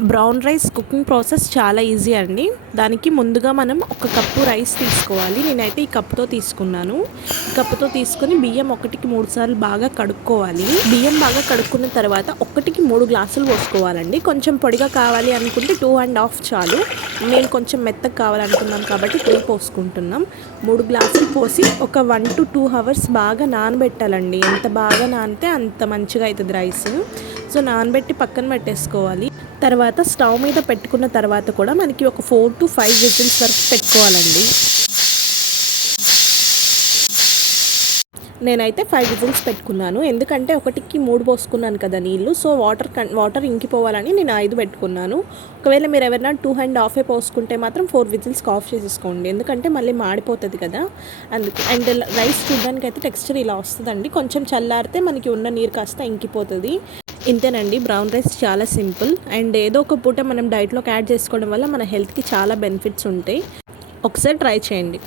Brown rice cooking process చాలా easy అండి. దానికి ముందుగా మనం ఒక కప్పు రైస్ తీసుకోవాలి. నేనైతే ఈ కప్పుతో తీసుకున్నాను. కప్పుతో తీసుకుని బియ్యం ఒకటికి మూడు సార్లు బాగా కడుక్కోవాలి. బియ్యం బాగా కడుక్కున్న తర్వాత ఒకటికి మూడు గ్లాసులు పోసుకోవాలండి. కొంచెం పొడిగా కావాలి అనుకుంటే టూ అండ్ హాఫ్ చాలు. నేను కొంచెం మెత్తగా కావాలనుకున్నాం కాబట్టి త్రీ పోసుకుంటున్నాం. మూడు గ్లాసులు పోసి ఒక వన్ టు టూ అవర్స్ బాగా నానబెట్టాలండి. ఎంత బాగా నానితే అంత మంచిగా అవుతుంది రైస్. సో నానబెట్టి పక్కన పెట్టేసుకోవాలి. తర్వాత స్టవ్ మీద పెట్టుకున్న తర్వాత కూడా మనకి ఒక ఫోర్ టు ఫైవ్ విజిల్స్ వరకు పెట్టుకోవాలండి. నేనైతే ఫైవ్ విజిల్స్ పెట్టుకున్నాను. ఎందుకంటే ఒకటికి మూడు పోసుకున్నాను కదా నీళ్ళు. సో వాటర్ కన్ వాటర్ ఇంకిపోవాలని నేను ఐదు పెట్టుకున్నాను. ఒకవేళ మీరు ఎవరైనా టూ అండ్ హాఫే పోసుకుంటే మాత్రం ఫోర్ విజిల్స్కి ఆఫ్ చేసేసుకోండి. ఎందుకంటే మళ్ళీ మాడిపోతుంది కదా. అందుకు అండ్ రైస్ చూడడానికి అయితే టెక్స్చర్ ఇలా వస్తుందండి. కొంచెం చల్లారితే మనకి ఉన్న నీరు కాస్త ఇంకిపోతుంది. ఇంతేనండి. బ్రౌన్ రైస్ చాలా సింపుల్. అండ్ ఏదో ఒక పూట మనం డైట్లోకి యాడ్ చేసుకోవడం వల్ల మన హెల్త్కి చాలా బెనిఫిట్స్ ఉంటాయి. ఒకసారి ట్రై చేయండి.